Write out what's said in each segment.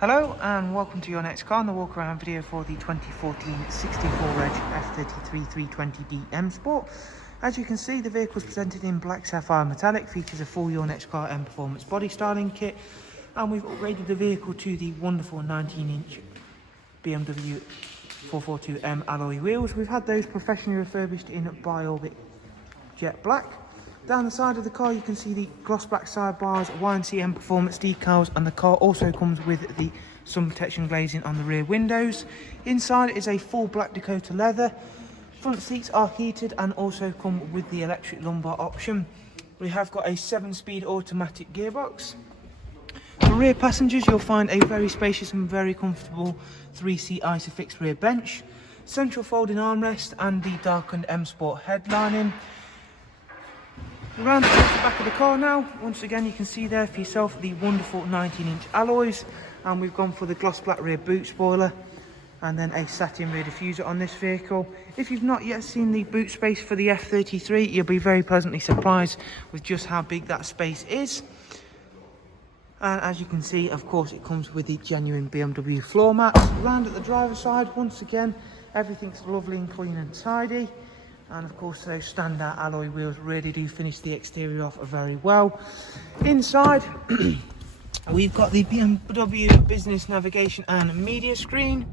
Hello and welcome to your next car and the walk around video for the 2014 64 Reg F33 320D M Sport. As you can see, the vehicle is presented in black sapphire metallic, features a full Your Next Car Mperformance body styling kit, and we've upgraded the vehicle to the wonderful 19-inch BMW 442M alloy wheels. We've had those professionally refurbished in Bi-Orbit jet black. Down the side of the car you can see the gloss black sidebars, YNC Mperformance decals, and the car also comes with the sun protection glazing on the rear windows. Inside is a full black Dakota leather. Front seats are heated and also come with the electric lumbar option. We have got a 7-speed automatic gearbox. For rear passengers you'll find a very spacious and very comfortable 3-seat ISOFIX rear bench, central folding armrest and the darkened M Sport headlining. Around the back of the car now, once again you can see there for yourself the wonderful 19-inch alloys, and we've gone for the gloss black rear boot spoiler and then a satin rear diffuser on this vehicle. If you've not yet seen the boot space for the F33, you'll be very pleasantly surprised with just how big that space is. And as you can see, of course, it comes with the genuine BMW floor mats. Around at the driver's side, once again, everything's lovely and clean and tidy. And of course those standout alloy wheels really do finish the exterior off very well. Inside we've got the BMW business navigation and media screen,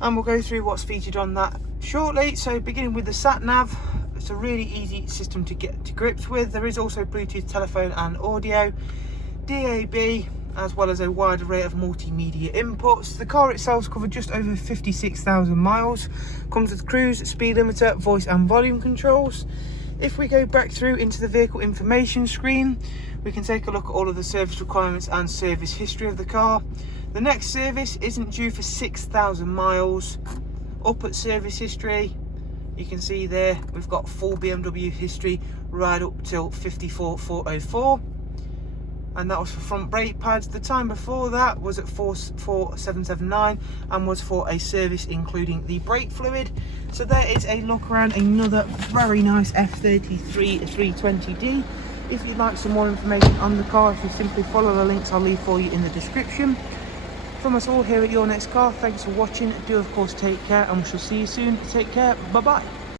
and we'll go through what's featured on that shortly. So beginning with the sat nav, it's a really easy system to get to grips with. There is also Bluetooth telephone and audio, DAB, as well as a wide array of multimedia inputs. The car itself is covered just over 56,000 miles. Comes with cruise, speed limiter, voice and volume controls. If we go back through into the vehicle information screen, we can take a look at all of the service requirements and service history of the car. The next service isn't due for 6,000 miles. Up at service history, you can see there we've got full BMW history right up till 54,404. And that was for front brake pads. The time before that was at 4,779 and was for a service including the brake fluid. So there is a look around another very nice F33 320D. If you'd like some more information on the car, if you simply follow the links I'll leave for you in the description. From us all here at Your Next Car, thanks for watching. Do of course take care, and we shall see you soon. Take care, bye bye.